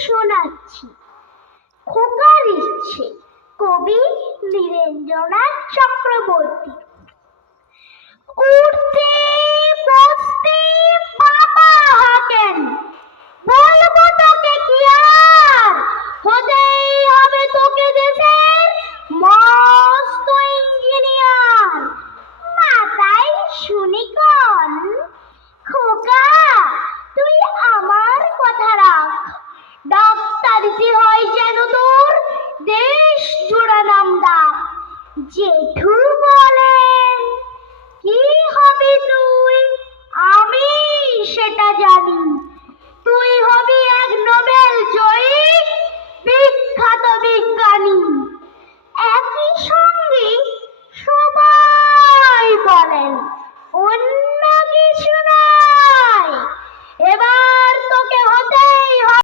শোনাচ্ছি খোকার ইচ্ছে, কবি নীরেন্দ্রনাথ চক্রবর্তী। উঠতে বসতে বাবা হাঁটেন, বলবো